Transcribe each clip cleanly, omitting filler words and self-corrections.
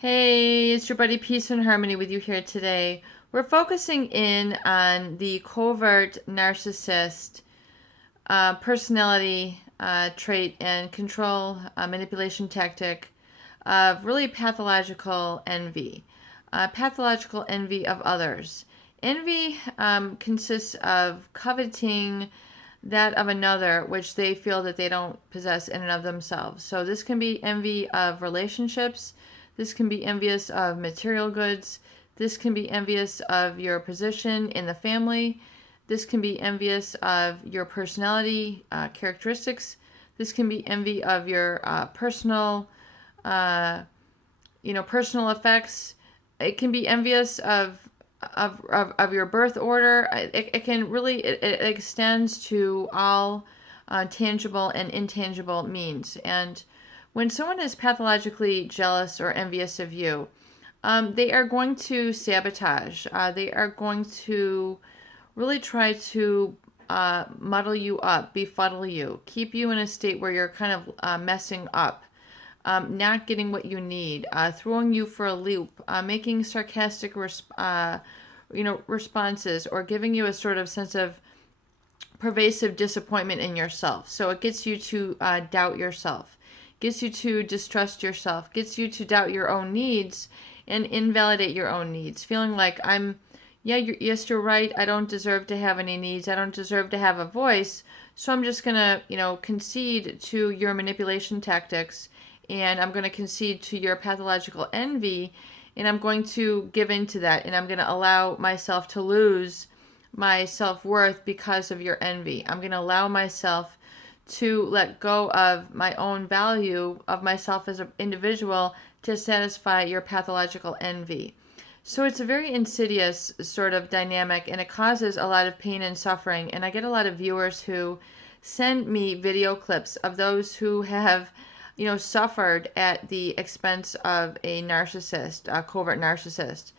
Hey, it's your buddy Peace and Harmony with you here today. We're focusing in on the covert narcissist personality trait and control manipulation tactic of really pathological envy. Pathological envy of others. Envy consists of coveting that of another which they feel that they don't possess in and of themselves. So this can be envy of relationships. This can be envious of material goods. This can be envious of your position in the family. This can be envious of your personality characteristics. This can be envy of your uh, personal effects. It can be envious of your birth order. It can really, it extends to all tangible and intangible means. And when someone is pathologically jealous or envious of you, they are going to sabotage. They are going to really try to muddle you up, befuddle you, keep you in a state where you're kind of messing up, not getting what you need, throwing you for a loop, making sarcastic responses, or giving you a sort of sense of pervasive disappointment in yourself. So it gets you to doubt yourself, gets you to distrust yourself, gets you to doubt your own needs and invalidate your own needs, feeling like yes, you're right. I don't deserve to have any needs. I don't deserve to have a voice. So I'm just going to, concede to your manipulation tactics, and I'm going to concede to your pathological envy, and I'm going to give in to that, and I'm going to allow myself to lose my self-worth because of your envy. I'm going to allow myself to let go of my own value of myself as an individual to satisfy your pathological envy. So it's a very insidious sort of dynamic, and it causes a lot of pain and suffering. And I get a lot of viewers who send me video clips of those who have, suffered at the expense of a narcissist, a covert narcissist.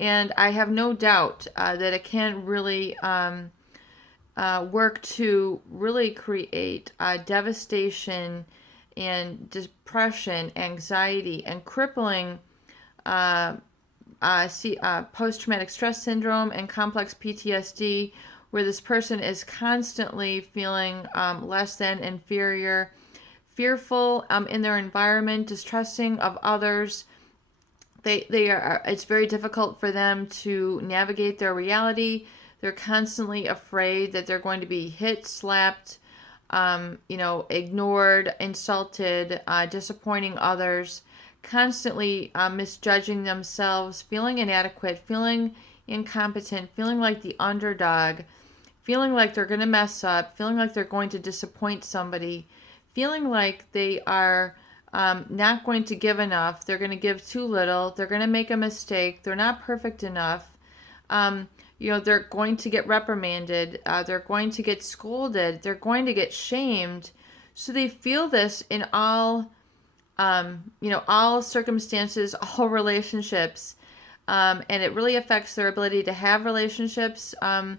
And I have no doubt that it can really work to really create devastation and depression, anxiety, and crippling post-traumatic stress syndrome and complex PTSD, where this person is constantly feeling less than, inferior, fearful in their environment, distrusting of others. They are. It's very difficult for them to navigate their reality. They're constantly afraid that they're going to be hit, slapped, ignored, insulted, disappointing others, constantly misjudging themselves, feeling inadequate, feeling incompetent, feeling like the underdog, feeling like they're going to mess up, feeling like they're going to disappoint somebody, feeling like they are not going to give enough, they're going to give too little, they're going to make a mistake, they're not perfect enough. They're going to get reprimanded, they're going to get scolded, they're going to get shamed. So they feel this in all circumstances, all relationships, and it really affects their ability to have relationships, and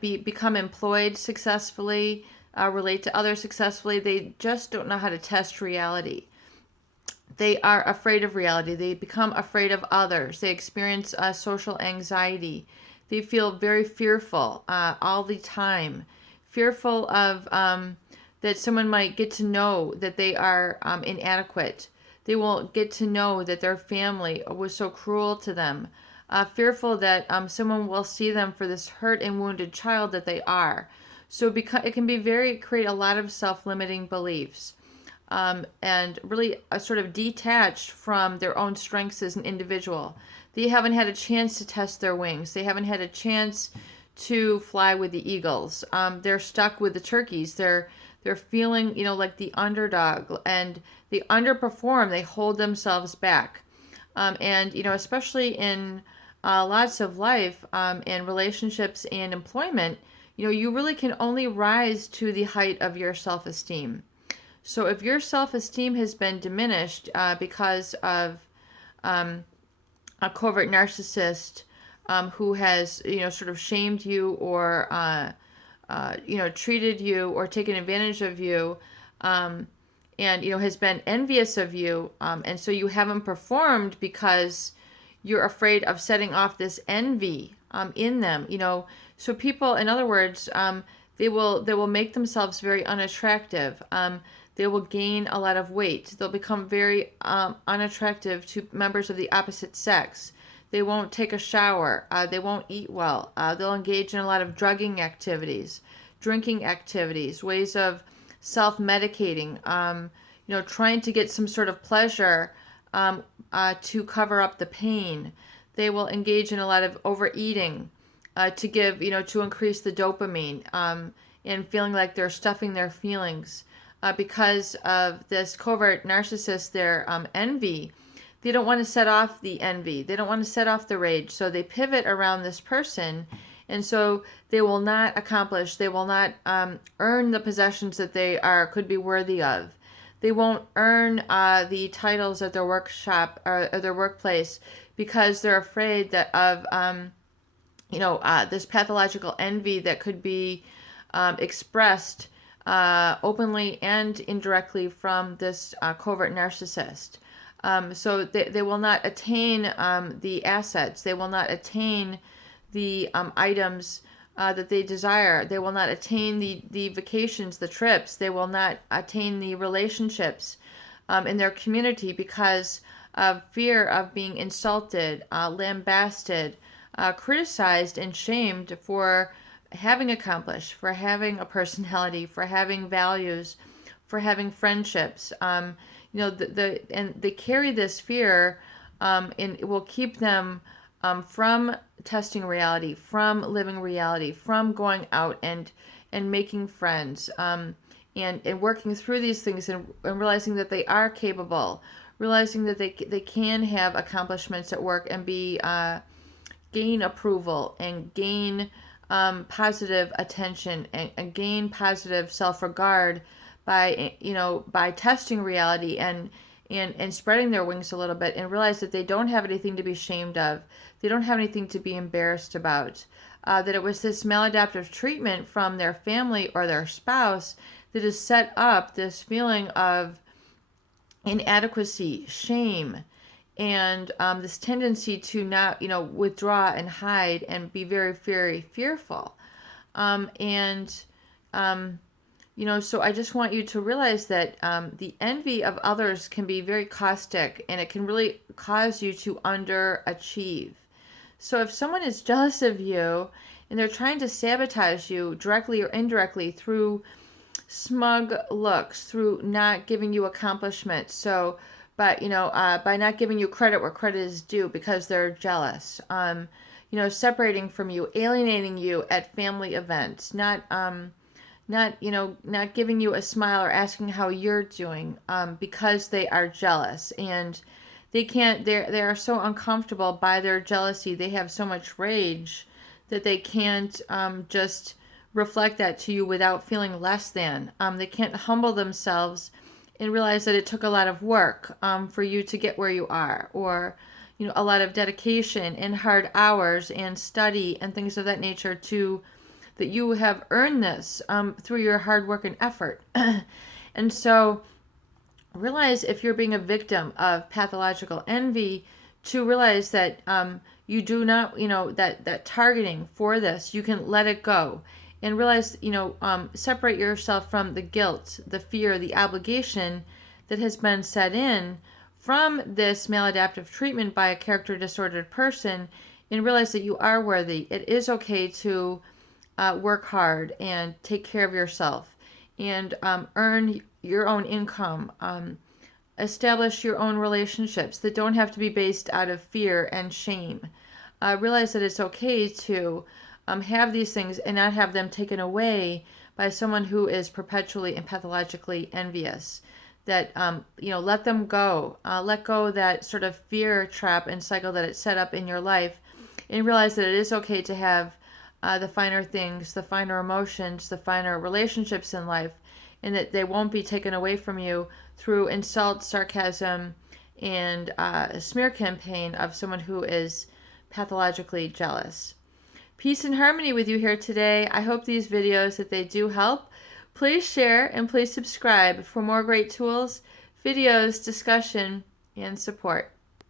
become employed successfully, relate to others successfully. They just don't know how to test reality. They are afraid of reality. They become afraid of others. They experience social anxiety. They feel very fearful all the time, fearful of that someone might get to know that they are inadequate. They will get to know that their family was so cruel to them. Fearful that someone will see them for this hurt and wounded child that they are. So it can create a lot of self-limiting beliefs, and really sort of detached from their own strengths as an individual. They haven't had a chance to test their wings. They haven't had a chance to fly with the eagles. They're stuck with the turkeys. They're feeling, like the underdog, and they underperform. They hold themselves back. And especially in lots of life, and relationships and employment, you really can only rise to the height of your self-esteem. So if your self-esteem has been diminished because of a covert narcissist who has, sort of shamed you, or treated you or taken advantage of you, and has been envious of you, and so you haven't performed because you're afraid of setting off this envy in them. So people, in other words, they will make themselves very unattractive. They will gain a lot of weight. They'll become very unattractive to members of the opposite sex. They won't take a shower. They won't eat well. They'll engage in a lot of drugging activities, drinking activities, ways of self-medicating, trying to get some sort of pleasure to cover up the pain. They will engage in a lot of overeating to increase the dopamine, and feeling like they're stuffing their feelings. Because of this covert narcissist, their envy, they don't want to set off the envy. They don't want to set off the rage. So they pivot around this person. And so they will not accomplish, they will not earn the possessions that they could be worthy of. They won't earn the titles at their workshop or their workplace because they're afraid that of this pathological envy that could be expressed openly and indirectly from this covert narcissist. So they will not attain the assets. They will not attain the items that they desire. They will not attain the vacations, the trips. They will not attain the relationships in their community because of fear of being insulted, lambasted, criticized, and shamed for having accomplished, for having a personality, for having values, for having friendships. And they carry this fear, and it will keep them from testing reality, from living reality, from going out and making friends, and working through these things, and realizing that they are capable, realizing that they can have accomplishments at work and gain approval and gain positive attention and gain positive self-regard by testing reality and spreading their wings a little bit, and realize that they don't have anything to be ashamed of. They don't have anything to be embarrassed about. That it was this maladaptive treatment from their family or their spouse that has set up this feeling of inadequacy, shame, and this tendency to not, withdraw and hide and be very, very fearful. So I just want you to realize that the envy of others can be very caustic, and it can really cause you to underachieve. So if someone is jealous of you and they're trying to sabotage you directly or indirectly through smug looks, through not giving you accomplishments, by not giving you credit where credit is due because they're jealous, separating from you, alienating you at family events, not giving you a smile or asking how you're doing, because they are jealous, and they are so uncomfortable by their jealousy. They have so much rage that they can't just reflect that to you without feeling less than. They can't humble themselves and realize that it took a lot of work for you to get where you are, or a lot of dedication and hard hours and study and things of that nature that you have earned this through your hard work and effort. And so realize, if you're being a victim of pathological envy, to realize that you do not, that targeting for this, you can let it go. And realize, separate yourself from the guilt, the fear, the obligation that has been set in from this maladaptive treatment by a character disordered person, and realize that you are worthy. It is okay to work hard and take care of yourself, and earn your own income, establish your own relationships that don't have to be based out of fear and shame. Realize that it's okay to have these things and not have them taken away by someone who is perpetually and pathologically envious. That, let them go. Let go that sort of fear trap and cycle that it's set up in your life, and realize that it is okay to have the finer things, the finer emotions, the finer relationships in life, and that they won't be taken away from you through insult, sarcasm, and a smear campaign of someone who is pathologically jealous. Peace and harmony with you here today. I hope these videos, that they do help. Please share and please subscribe for more great tools, videos, discussion, and support.